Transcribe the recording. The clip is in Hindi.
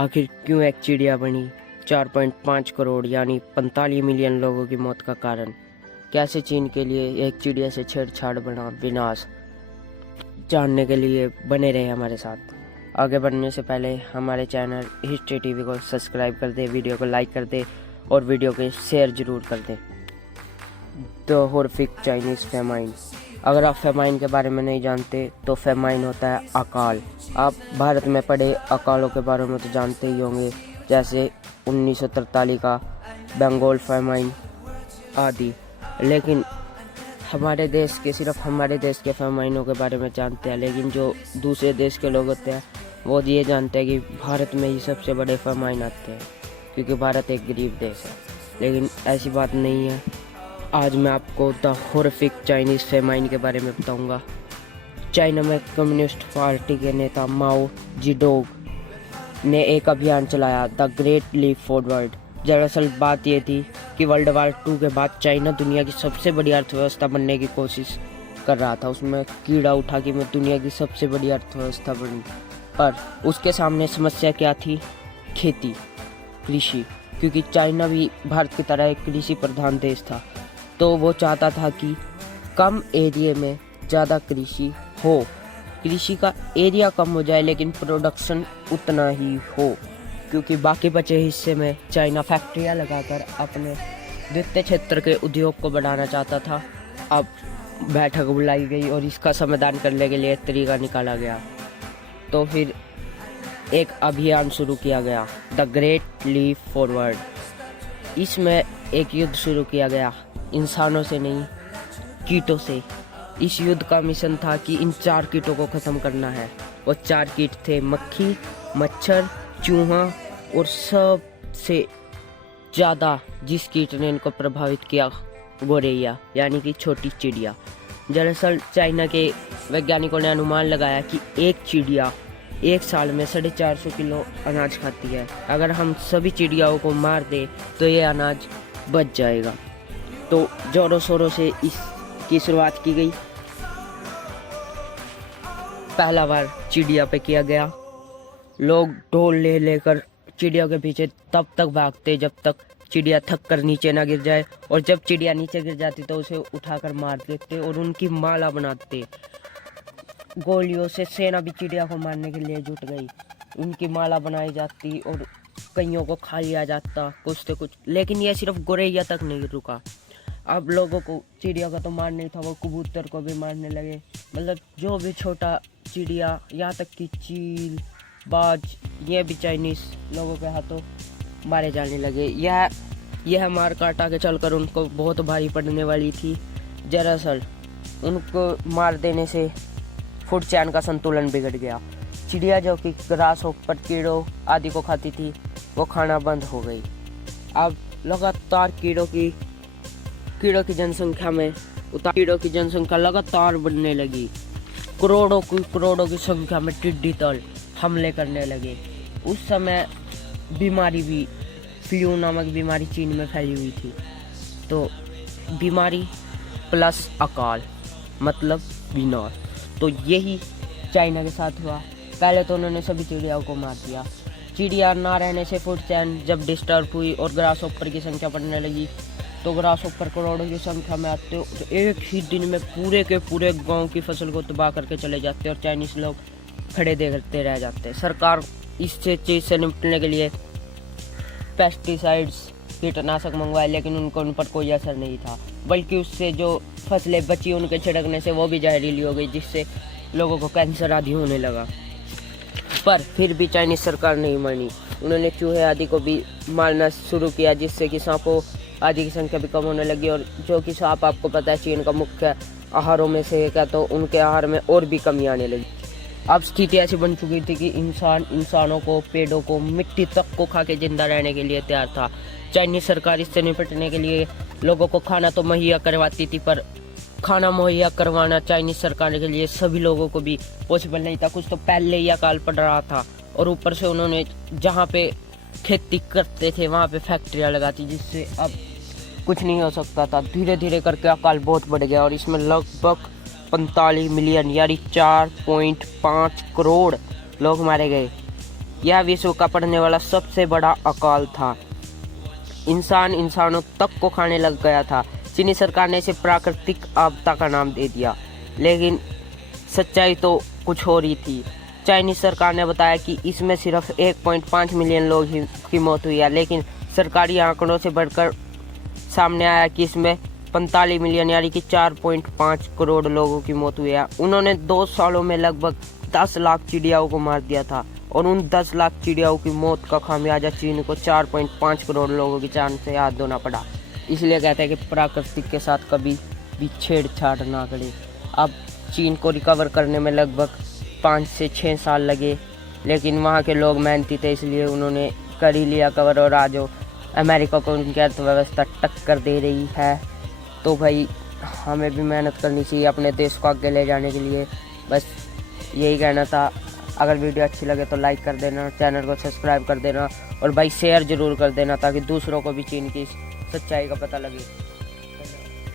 आखिर क्यों एक चिड़िया बनी 4.5 करोड़ यानी 45 मिलियन लोगों की मौत का कारण? कैसे चीन के लिए एक चिड़िया से छेड़छाड़ बना विनाश? जानने के लिए बने रहे हमारे साथ। आगे बढ़ने से पहले हमारे चैनल हिस्ट्री टीवी को सब्सक्राइब कर दे, वीडियो को लाइक कर दे और वीडियो को शेयर जरूर कर दे। The horrific Chinese famine. अगर आप फेमाइन के बारे में नहीं जानते तो फेमाइन होता है अकाल। आप भारत में पड़े अकालों के बारे में तो जानते ही होंगे, जैसे 1943 का बंगाल फेमाइन आदि। लेकिन हमारे देश के सिर्फ हमारे देश के फेमाइनों के बारे में जानते हैं, लेकिन जो दूसरे देश के लोग होते हैं वो ये जानते हैं कि भारत में ही सबसे बड़े फेमाइन आते हैं, क्योंकि भारत एक गरीब देश है। लेकिन ऐसी बात नहीं है। आज मैं आपको द हॉरिफिक चाइनीज़ फेमाइन के बारे में बताऊंगा। चाइना में कम्युनिस्ट पार्टी के नेता माओ जेडोंग ने एक अभियान चलाया, द ग्रेट लीप फॉरवर्ड। दरअसल बात ये थी कि वर्ल्ड वार 2 के बाद चाइना दुनिया की सबसे बड़ी अर्थव्यवस्था बनने की कोशिश कर रहा था। उसमें कीड़ा उठा कि मैं दुनिया की सबसे बड़ी अर्थव्यवस्था बनी। पर उसके सामने समस्या क्या थी? खेती, कृषि, क्योंकि चाइना भी भारत की तरह एक कृषि प्रधान देश था। तो वो चाहता था कि कम एरिया में ज़्यादा कृषि हो, कृषि का एरिया कम हो जाए लेकिन प्रोडक्शन उतना ही हो, क्योंकि बाकी बचे हिस्से में चाइना फैक्ट्रियां लगाकर अपने द्वितीय क्षेत्र के उद्योग को बढ़ाना चाहता था। अब बैठक बुलाई गई और इसका समाधान करने के लिए एक तरीका निकाला गया। तो फिर एक अभियान शुरू किया गया, द ग्रेट लीप फॉरवर्ड। इसमें एक युद्ध शुरू किया गया, इंसानों से नहीं, कीटों से। इस युद्ध का मिशन था कि इन 4 कीटों को ख़त्म करना है। वो 4 कीट थे मक्खी, मच्छर, चूहा और सबसे ज़्यादा जिस कीट ने इनको प्रभावित किया, गोरैया यानी कि छोटी चिड़िया। दरअसल चाइना के वैज्ञानिकों ने अनुमान लगाया कि एक चिड़िया एक साल में 450 किलो अनाज खाती है। अगर हम सभी चिड़ियाओं को मार दें तो ये अनाज बच जाएगा। तो जोरों शोरों से इसकी शुरुआत की गई। पहला बार चिड़िया पे किया गया। लोग ढोल ले लेकर चिड़िया के पीछे तब तक भागते जब तक चिड़िया थक कर नीचे ना गिर जाए, और जब चिड़िया नीचे गिर जाती तो उसे उठाकर मार देते और उनकी माला बनाते। गोलियों से सेना भी चिड़िया को मारने के लिए जुट गई। उनकी माला बनाई जाती और कईयों को खा लिया जाता कुछ से कुछ। लेकिन यह सिर्फ गोरैया तक नहीं रुका। अब लोगों को चिड़िया का तो मारने था, वो कबूतर को भी मारने लगे। मतलब जो भी छोटा चिड़िया, यहाँ तक कि चील, बाज, ये भी चाइनीज़ लोगों के हाथों मारे जाने लगे। यह मार काट आगे चलकर उनको बहुत भारी पड़ने वाली थी। दरअसल उनको मार देने से फूड चैन का संतुलन बिगड़ गया। चिड़िया जो कि ग्रास होपर कीड़ों आदि को खाती थी, वो खाना बंद हो गई। अब लगातार कीड़ों की जनसंख्या लगातार बढ़ने लगी। करोड़ों की संख्या में टिड्डी दल हमले करने लगे। उस समय बीमारी भी, फ्लू नामक बीमारी चीन में फैली हुई थी। तो बीमारी प्लस अकाल मतलब विनाश। तो यही चाइना के साथ हुआ। पहले तो उन्होंने सभी चिड़ियाओं को मार दिया। चिड़िया ना रहने से फूड चैन जब डिस्टर्ब हुई और ग्रास हॉपर की संख्या बढ़ने लगी, तो ग्रास हॉपर करोड़ों की संख्या में आते हो तो एक ही दिन में पूरे के पूरे गांव की फसल को तबाह करके चले जाते और चाइनीज़ लोग खड़े देखते रह जाते। सरकार इस चीज़ से निपटने के लिए पेस्टिसाइड्स, कीटनाशक मंगवाए, लेकिन उन पर कोई असर नहीं था, बल्कि उससे जो फसलें बची उनके छिड़कने से वो भी जहरीली हो गई, जिससे लोगों को कैंसर आदि होने लगा। पर फिर भी चाइनीज़ सरकार नहीं मानी। उन्होंने चूहे आदि को भी मारना शुरू किया, जिससे कि सांपों आदि की संख्या भी कम होने लगी। और जो कि सांप आपको पता है चीन का मुख्य आहारों में से एक है, तो उनके आहार में और भी कमी आने लगी। अब स्थिति ऐसी बन चुकी थी कि इंसानों को, पेड़ों को, मिट्टी तक को खा के जिंदा रहने के लिए तैयार था। चाइनीज़ सरकार इससे निपटने के लिए लोगों को खाना तो मुहैया करवाती थी, पर खाना मुहैया करवाना चाइनीज़ सरकार के लिए सभी लोगों को भी पॉसिबल नहीं था। कुछ तो पहले ही अकाल पड़ रहा था, और ऊपर से उन्होंने जहाँ पे खेती करते थे वहाँ पे फैक्ट्रियाँ लगाती, जिससे अब कुछ नहीं हो सकता था। धीरे धीरे करके अकाल बहुत बढ़ गया और इसमें लगभग 45 मिलियन यानी 4.5 करोड़ लोग मारे गए। यह विश्व का पड़ने वाला सबसे बड़ा अकाल था। इंसानों तक को खाने लग गया था। चीनी सरकार ने इसे प्राकृतिक आपदा का नाम दे दिया, लेकिन सच्चाई तो कुछ और ही थी। चाइनीज सरकार ने बताया कि इसमें सिर्फ 1.5 मिलियन लोग की मौत हुई है, लेकिन सरकारी आंकड़ों से बढ़कर सामने आया कि इसमें 45 मिलियन यानी कि 4.5 करोड़ लोगों की मौत हुई है। उन्होंने 2 सालों में लगभग 10 लाख चिड़ियाओं को मार दिया था, और उन 10 लाख चिड़ियाओं की मौत का खामियाजा चीन को 4.5 करोड़ लोगों की जान से हाथ धोना पड़ा। इसलिए कहते हैं कि प्राकृतिक के साथ कभी भी छेड़छाड़ ना करें। अब चीन को रिकवर करने में लगभग 5 से 6 साल लगे, लेकिन वहाँ के लोग मेहनती थे, इसलिए उन्होंने कर ही लिया कवर। और आज अमेरिका को उनकी अर्थव्यवस्था टक्कर दे रही है। तो भाई हमें भी मेहनत करनी चाहिए अपने देश को आगे ले जाने के लिए। बस यही कहना था। अगर वीडियो अच्छी लगे तो लाइक कर देना, चैनल को सब्सक्राइब कर देना, और भाई शेयर ज़रूर कर देना, ताकि दूसरों को भी चीन की सच्चाई का पता लगे।